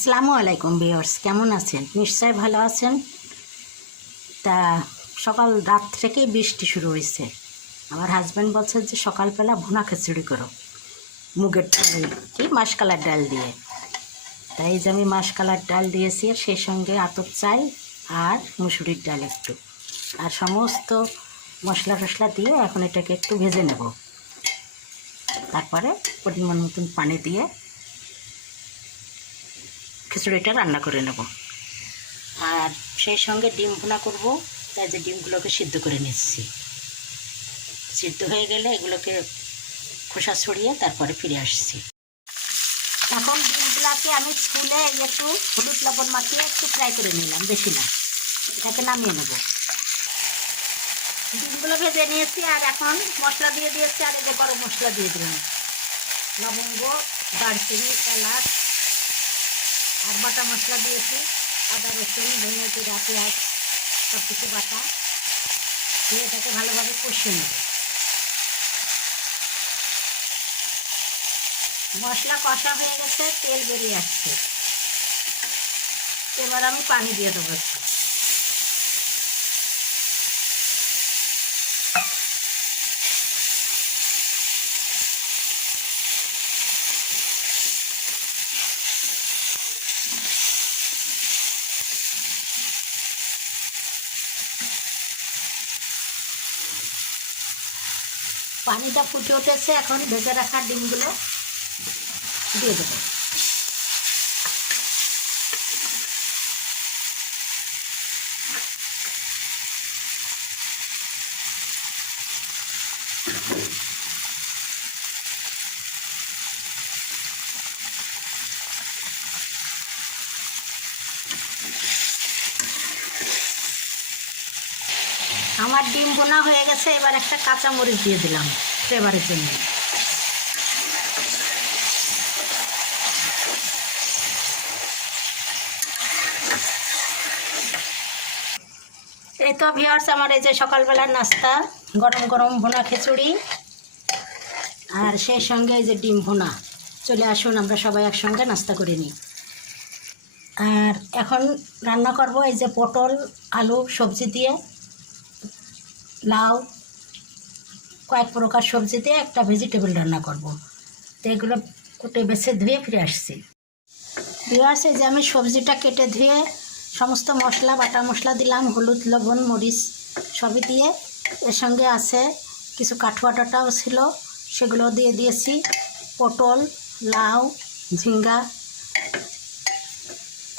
আসসালামু আলাইকুম বিয়ার্স কেমন আছেন? নিশ্চয় ভালো আছেন? তা, সকাল রাত থেকেই বৃষ্টি শুরু হয়েছে। আমার হাজব্যান্ড বলছে যে সকালবেলা ভুনা খিচুড়ি করো। মুগের ডাল, কি? মাসকালার ডাল দিয়ে। তাই যে আমি মাসকালার ডাল দিয়েছি, আর সেই সঙ্গে আতপ চাল আর মুসুরির ডাল একটু। আর সমস্ত মশলা টশলা দিয়ে এখন এটাকে একটু ভেজে নেব। তারপরে পরিমাণ মতন পানি দিয়ে খিচুড়িটা রান্না করে নেব। আর সেই সঙ্গে ডিম ভুনা করব, তাই যে ডিমগুলোকে সিদ্ধ করে নিচ্ছি। সিদ্ধ হয়ে গেলে এগুলোকে খোসা ছড়িয়ে তারপরে ফিরে আসছি। এখন ডিমগুলোকে আমি ছুলে একটু হলুদ লবণ মাখিয়ে একটু ফ্রাই করে নিলাম, বেশি না। এটাকে নামিয়ে নেব। ডিমগুলো ভেজে নিয়েছি আর এখন মশলা দিয়ে দিয়েছি, আর যে গরম মশলা দিয়ে দিলাম। লবঙ্গ, দারচিনি, এলাচ আর বাটা মশলা দিয়েছি। আদা, রসুন ধনে জিরা পেঁয়াজ সব কিছু বাটা। দিয়ে এটাকে ভালোভাবে কষিয়ে নেব। মশলা কষা হয়ে গেছে, তেল বেরিয়ে আসছে। এবার আমি পানি দিয়ে দেবো পানিটা ফুটে উঠেছে এখন ভেজে রাখা ডিমগুলো দিয়ে দেবো। আমার ডিম বোনা হয়ে গেছে, এবার একটা কাঁচা মরিচ দিয়ে দিলাম ফ্লেভারের জন্য। এই তো ভিওর্স আমার এই যে সকালবেলার নাস্তা, গরম গরম ভুনা খিচুড়ি, আর সেই সঙ্গে এই যে ডিম ভুনা। চলে আসুন, আমরা সবাই একসঙ্গে নাস্তা করে নিই। আর এখন রান্না করব এই যে পটল, আলু, সবজি দিয়ে। লাউ, কয়েক প্রকার সবজি দিয়ে একটা ভেজিটেবল রান্না করব। তো এগুলো কুটে বেছে ধুয়ে ফিরে আসছি। ধুয়ে আসে যে আমি সবজিটা কেটে ধুয়ে সমস্ত মশলা, বাটা মশলা দিলাম, হলুদ, লবণ, মরিচ সবই দিয়ে। এর সঙ্গে আছে কিছু কাঠুয়াটাটাও ছিল, সেগুলো দিয়ে দিয়েছি। পটল, লাউ, ঝিঙ্গা।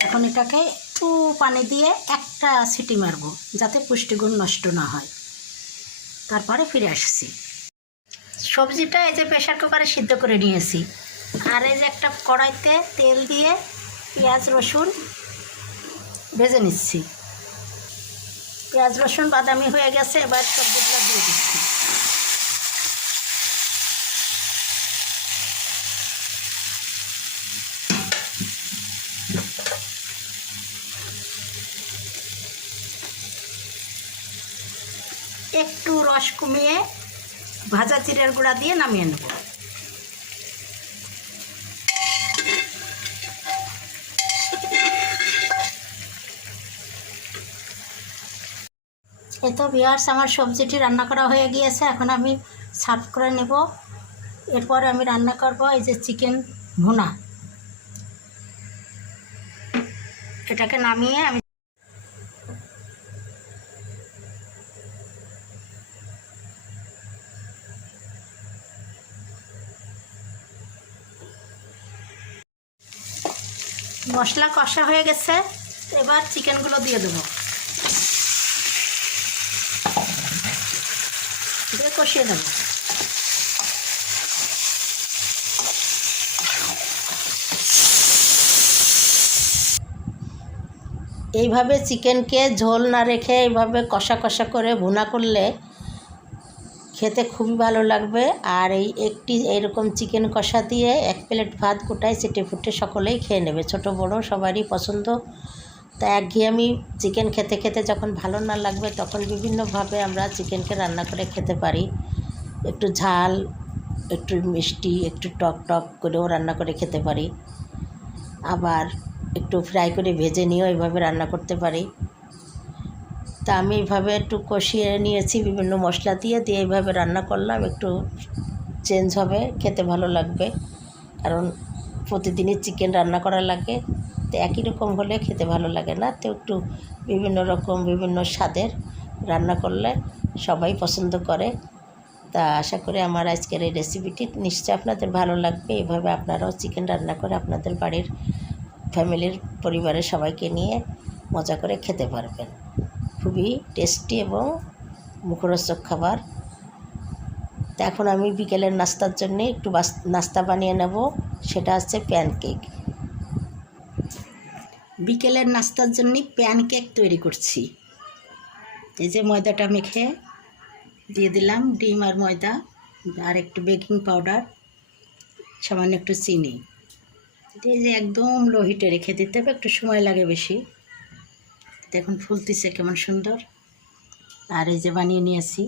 এখন এটাকে একটু পানি দিয়ে একটা সিটি মারবো, যাতে পুষ্টিগুণ নষ্ট না হয়। তারপরে ফিরে আসছি। সবজিটা এই যে প্রেশার কুকারে সিদ্ধ করে নিয়েছি। আর এই যে একটা কড়াইতে তেল দিয়ে পেঁয়াজ, রসুন ভেজে নিচ্ছি। পেঁয়াজ, রসুন, বাদামি হয়ে গেছে, এবার সবজিগুলো দিয়ে দিচ্ছি। একটু রস কমিয়ে ভাজা চিড়ের গুঁড়া দিয়ে নামিয়ে নেব। এই তো বিয়ার্স, আমার সবজিটি রান্না করা হয়ে গিয়েছে, এখন আমি সার্ভ করে নেব। এরপর আমি রান্না করব এই যে চিকেন ভুনা। এটাকে নামিয়ে আমি মশলা কষা হয়ে গেছে, এবার চিকেনগুলো দিয়ে দেবো। দিয়ে কষিয়ে দেবো এইভাবে চিকেনকে ঝোল না রেখে এইভাবে কষা কষা করে ভুনা করলে খেতে খুবই ভালো লাগবে। আর এই একটি এরকম চিকেন কষা দিয়ে এক প্লেট ভাত গোটায় চেটে ফুটে সকলেই খেয়ে নেবে। ছোট, বড় সবারই পছন্দ। তা একঘেয়েমি চিকেন খেতে খেতে যখন ভালো না লাগবে তখন বিভিন্নভাবে আমরা চিকেনকে রান্না করে খেতে পারি। একটু ঝাল, একটু মিষ্টি, একটু টক টক করেও রান্না করে খেতে পারি। আবার একটু ফ্রাই করে ভেজে নিয়েও এভাবে রান্না করতে পারি। তা আমি এইভাবে একটু কষিয়ে নিয়েছি, বিভিন্ন মশলা দিয়ে দিয়ে এইভাবে রান্না করলাম। একটু চেঞ্জ হবে, খেতে ভালো লাগবে। কারণ প্রতিদিনই চিকেন রান্না করা লাগে। তো একই রকম হলে খেতে ভালো লাগে না। তো একটু বিভিন্ন রকম, বিভিন্ন স্বাদের রান্না করলে সবাই পছন্দ করে। তা আশা করি আমার আজকের এই রেসিপিটি নিশ্চয়ই আপনাদের ভালো লাগবে। এইভাবে আপনারাও চিকেন রান্না করে আপনাদের বাড়ির ফ্যামিলির পরিবারের সবাইকে নিয়ে মজা করে খেতে পারবেন। খুবই টেস্টি এবং মুখরোচক খাবার। তা এখন আমি বিকেলের নাস্তার জন্যে একটু নাস্তা বানিয়ে নেব, সেটা হচ্ছে প্যানকেক। বিকেলের নাস্তার জন্য প্যানকেক তৈরি করছি। এই যে ময়দাটা মেখে দিয়ে দিলাম, ডিম আর ময়দা, আর একটু বেকিং পাউডার, সামান্য একটু চিনি। দিয়ে যে একদম লো হিটে রেখে দিতে হবে, একটু সময় লাগে বেশি। দেখুন ফুলতিছে কেমন সুন্দর। আর এই যে বানিয়ে নিয়েছি।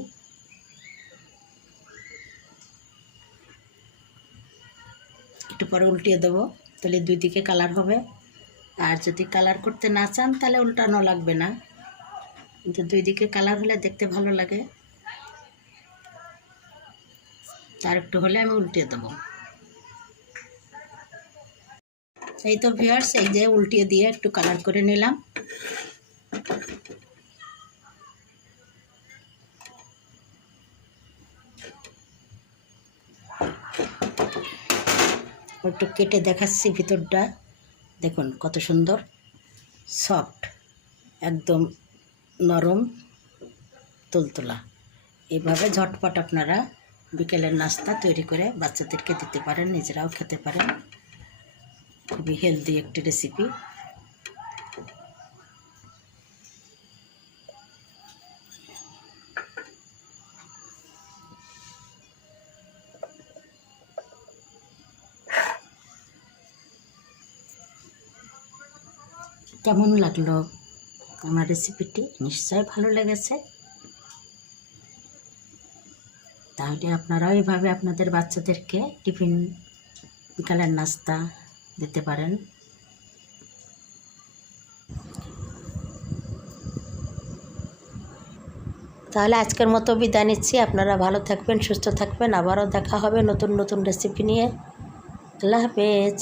একটু পরে উল্টিয়ে দেবো, তাহলে দুই দিকে কালার হবে। আর যদি কালার করতে না চান, তাহলে উল্টানো লাগবে না। কিন্তু দুই দিকে কালার হলে দেখতে ভালো লাগে। আর একটু হলে আমি উল্টিয়ে দেবো। এই তো ভিউয়ার্স, এই যে উল্টিয়ে দিয়ে একটু কালার করে নিলাম। একটু কেটে দেখাচ্ছি ভিতরটা। দেখুন কত সুন্দর। সফট, একদম নরম, তুলতুলা। এইভাবে ঝটপট আপনারা বিকেলের নাস্তা তৈরি করে বাচ্চাদেরকে দিতে পারেন, নিজেরাও খেতে পারেন। খুবই হেলদি একটি রেসিপি কেমন লাগল আমার রেসিপিটি নিশ্চয়ই ভালো লেগেছে। তাহলে আপনারাও এইভাবে আপনাদের বাচ্চাদেরকে টিফিন বিকালের নাস্তা দিতে পারেন। তাহলে আজকের মতো বিদায় নিচ্ছি। আপনারা ভালো থাকবেন, সুস্থ থাকবেন। আবারও দেখা হবে নতুন নতুন রেসিপি নিয়ে। আল্লাহ হাফেজ।